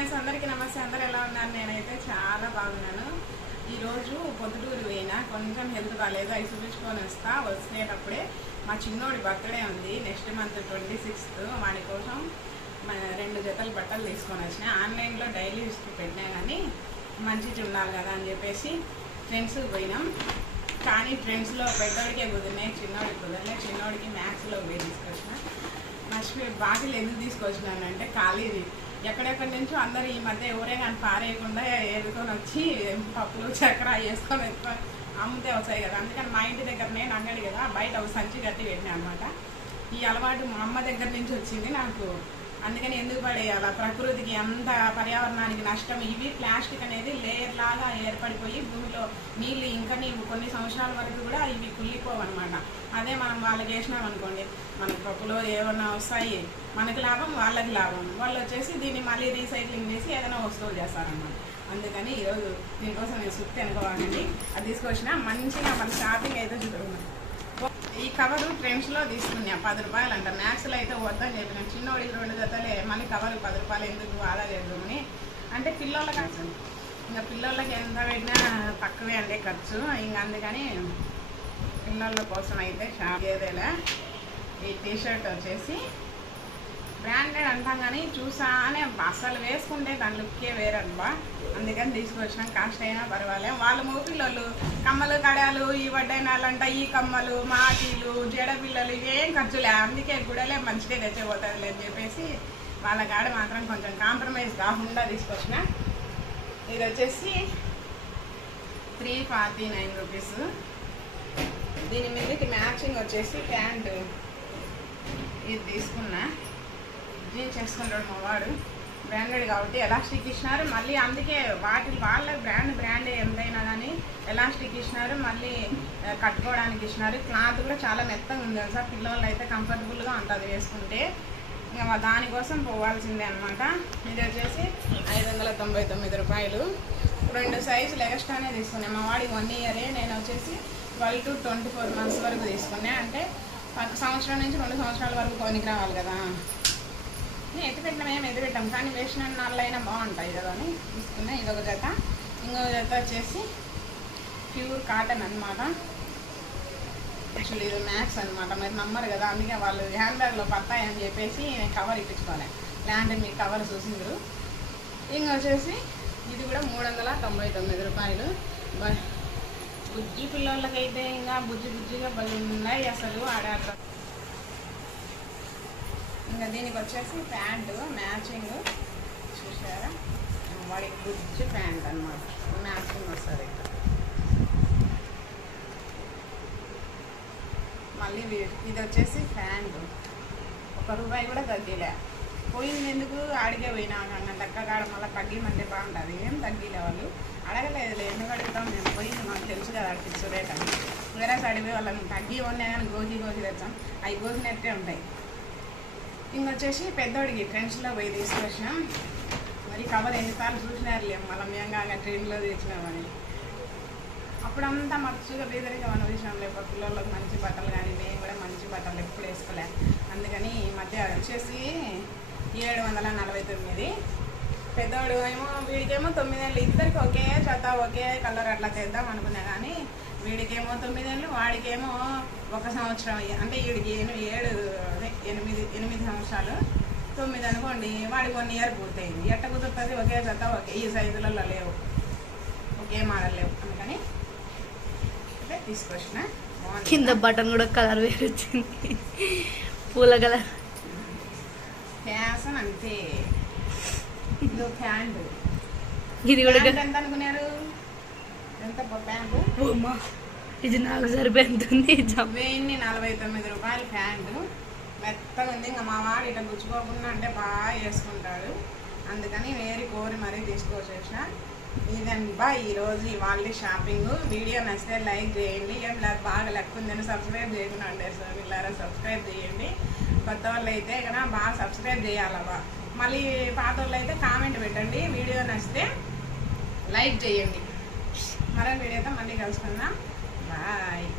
Friends అందరికీ నమస్తే. అందరు ఎలా ఉన్నారు? నేనైతే చాలా బాగున్నాను. ఈరోజు పొద్దుటూరు పోయినా. కొంచెం హెల్త్ బాగాలేదు అవి చూపించుకొని వస్తా. వచ్చేటప్పుడే మా చిన్నోడి బర్త్డే ఉంది. Next month twenty sixth. వాడి కోసం రెండు జతలు బట్టలు తీసుకొని వచ్చిన. ఆన్లైన్లో డైలీ యూస్కి పెట్టినా కానీ మంచి ఉండాలి కదా అని చెప్పేసి ఫ్రెండ్స్ పోయినాం. కానీ ఫ్రెండ్స్లో పెద్దోడికే కుదిరినాయి చిన్నోడికి కుదరలే చిన్నోడికి మ్యాథ్స్లో పోయి తీసుకొచ్చిన. మర్చిపోయి బాటిల్ ఎందుకు తీసుకొచ్చినానంటే ఖాళీ ఎక్కడెక్కడి నుంచో అందరు ఈ మధ్య ఎవరే కానీ పారేయకుండా ఎదుకొని వచ్చి పప్పులు చక్కెర వేసుకొని ఎక్కువ అమ్మితే వస్తాయి కదా. అందుకని మా ఇంటి దగ్గర నేను అంగడి కదా బయట ఒక సంచి కట్టి పెట్టినా అనమాట ఈ అలవాటు మా అమ్మ దగ్గర నుంచి వచ్చింది నాకు. అందుకని ఎందుకు పడేయాలి? ప్రకృతికి అంత పర్యావరణానికి నష్టం. ఇవి ప్లాస్టిక్ అనేది లేయర్ లాగా ఏర్పడిపోయి భూమిలో నీళ్ళు ఇంకా నీవు కొన్ని సంవత్సరాల వరకు కూడా ఇవి కుళ్ళిపోవు అనమాట అదే మనం వాళ్ళకి వేసినాం అనుకోండి మన పప్పులో ఏమన్నా వస్తాయి మనకి లాభం వాళ్ళకి లాభం. వాళ్ళు వచ్చేసి దీన్ని మళ్ళీ రీసైక్లింగ్ చేసి ఏదైనా వస్తువులు చేస్తారన్నమాట. అందుకని ఈరోజు దీనికోసం నేను సుత్తి అనుకోవాలండి. అది తీసుకొచ్చిన మంచిగా మన షాపింగ్ అయితే చూద్దాం ఈ కవరు ట్రెండ్స్లో తీసుకున్నా పది రూపాయలు అంట మ్యాక్స్లో అయితే వద్దని చెప్పిన చిన్నోడికి రెండు జతలే మళ్ళీ కవర్ పది రూపాయలు ఎందుకు ఆదా చేద్దామని అంటే పిల్లలకి అసలు ఇంకా పిల్లలకి ఎంత పెట్టినా తక్కువే అండి ఖర్చు. ఇంకా అందుకని పిల్లల కోసం అయితే షాప్ ఏదేలా ఈ టీషర్ట్ వచ్చేసి బ్రాండెడ్ అంటాం కానీ చూసానే అసలు వేసుకుంటే దాని లుక్కే వేరబ్బా. అందుకని తీసుకొచ్చినాం కాస్ట్ అయినా పర్వాలేదు. వాళ్ళు మోపిల్లలు కమ్మలు కడాలు ఈ వడ్డైనాలంట ఈ కమ్మలు మాటీలు జడపిల్లలు ఏం ఇవేం ఖర్చులే. అందుకే గుడలే మంచిగా తెచ్చిపోతుంది అని చెప్పేసి వాళ్ళ కాడ మాత్రం కొంచెం కాంప్రమైజ్ కాకుండా తీసుకొచ్చిన. ఇది వచ్చేసి త్రీ ఫార్టీ నైన్ రూపీస్ దీని మీదకి మ్యాచింగ్ వచ్చేసి ప్యాంటు. ఇది తీసుకున్నా. జీన్స్ చేసుకుంటాడు మా వాడు బ్రాండెడ్ కాబట్టి ఎలాస్టిక్ ఇచ్చినారు. మళ్ళీ అందుకే వాటి వాళ్ళ బ్రాండ్ బ్రాండ్ ఎంతైనా కానీ ఎలాస్టిక్ ఇచ్చినారు. మళ్ళీ కట్టుకోవడానికి ఇచ్చినారు. క్లాత్ కూడా చాలా మెత్తగా ఉంది సార్ పిల్లలు అయితే కంఫర్టబుల్గా ఉంటుంది వేసుకుంటే. ఇంకా దానికోసం పోవాల్సిందే అనమాట ఇది వచ్చేసి ఐదు వందల తొంభై తొమ్మిది రూపాయలు. రెండు సైజులు ఎక్స్ట్రానే తీసుకున్నాను మా వాడికి వన్ ఇయరే నేను వచ్చేసి twelve to twenty four months వరకు తీసుకున్నా. అంటే పది సంవత్సరం నుంచి రెండు సంవత్సరాల వరకు కొనికి రావాలి కదా. నేను ఎత్తి పెట్టిన మేము ఎత్తి పెట్టాం కానీ వేసిన నాళ్ళైనా బాగుంటాయి కదా అని తీసుకున్నా. ఇదొక జత. ఇంకొక జత వచ్చేసి ప్యూర్ కాటన్ అన్నమాట. యాక్చువల్లీ ఇది మ్యాక్స్ అనమాట మీరు నమ్మరు కదా అందుకే వాళ్ళు హ్యాండ్ బ్యాగ్లో పడతాయి అని చెప్పేసి నేను కవర్ ఇప్పించుకోవాలి లేదంటే మీకు కవర్ చూసిండ్రు. ఇంకా వచ్చేసి ఇది కూడా మూడు వందల తొంభై తొమ్మిది రూపాయలు. బ- బుజ్జి పిల్లలకైతే ఇంకా బుజ్జి బుజ్జిగా బలి ఉన్నాయి అసలు ఆడాట ఇంకా దీనికి వచ్చేసి ప్యాంటు మ్యాచింగ్. చూసారా? వాడికి బుజ్జి ప్యాంట్ అనమాట మ్యాచింగ్ వస్తుంది ఇక్కడ. మళ్ళీ ఇది వచ్చేసి ప్యాంటు. ఒక రూపాయి కూడా తగ్గిలే. పోయింది ఎందుకు? అడిగే పోయినా అన్న తగ్గగాడ మళ్ళీ తగ్గిమంటే బాగుంటుంది. ఏం తగ్గిలే వాళ్ళు. అడగలేదు ఎందుకు అడుగుతాం మేము? పోయింది మాకు తెలుసు కదా ఫిక్స్ రేట్ అని. వేరే సడిపోయి వాళ్ళని తగ్గి ఉన్నాయి కానీ గోజీ గోజీ తెచ్చాం. అవి గోజినట్టే ఉంటాయి. ఇంకొచ్చేసి పెద్దోడికి ఫ్రెండ్స్లో పోయి తీసుకొచ్చినాం. మరి కవర్ ఎన్నిసార్లు చూసినారులే మళ్ళీ మేము ట్రైన్లో తెచ్చినామని అప్పుడంతా మచ్చుగా బీదరిగా మనం విషయం లేకపోతే పిల్లలకు మంచి బట్టలు కానీ మేము కూడా మంచి బట్టలు ఎప్పుడు వేసుకోలే. అందుకని ఈ మధ్య వచ్చేసి ఏడు వందల నలభై తొమ్మిది. పెద్దవాడు ఏమో వీడికేమో తొమ్మిదేళ్ళు ఇద్దరికి ఒకే జత ఒకే కలర్ అట్లా చేద్దాం అనుకున్నా కానీ వీడికేమో తొమ్మిదేళ్ళు వాడికేమో ఒక సంవత్సరం అంటే వీడికి ఏడు అదే ఎనిమిది ఎనిమిది సంవత్సరాలు. తొమ్మిది అనుకోండి వాడికి వన్ ఇయర్ పూర్తయింది. ఎట్ట కుదురుతుంది? ఒకే జత ఒకే ఈ సైజులలో లేవు. ఒకే మోడల్ లేవు. అందుకని అయితే తీసుకొచ్చిన కింద బటన్ కూడా కలర్ వేరు వచ్చింది. పూల కలర్ ఫ్యాషన్ అంతే. ఇదో ప్యాంట్. ఇది కూడా ఎంత అనుకున్నారు? ఇది నాకు సరిపోతుంది వెయ్యి నలభై తొమ్మిది రూపాయలు ప్యాంటు మెత్తగా ఉంది. ఇంకా మా వాడు ఇట్లా గుచ్చుకోకుండా అంటే బాగా వేసుకుంటాడు అందుకని వేరి కోరి మరీ తీసుకొచ్చేసిన ఇదండి బా ఈరోజు ఇవాళ షాపింగ్. వీడియో నచ్చితే లైక్ చేయండి. ఏం లేదు బాగా లెక్క ఉందని సబ్స్క్రైబ్ చేయకుండా అంటే సార్. వీళ్ళారా సబ్స్క్రైబ్ చేయండి. కొత్త వాళ్ళు అయితే కనుక బాగా సబ్స్క్రైబ్ చేయాలబ్బా మళ్ళీ పాత వాళ్ళు అయితే కామెంట్ పెట్టండి. వీడియో నచ్చితే లైక్ చేయండి. మరో వీడియోతో మళ్ళీ కలుసుకుందాం. బాయ్.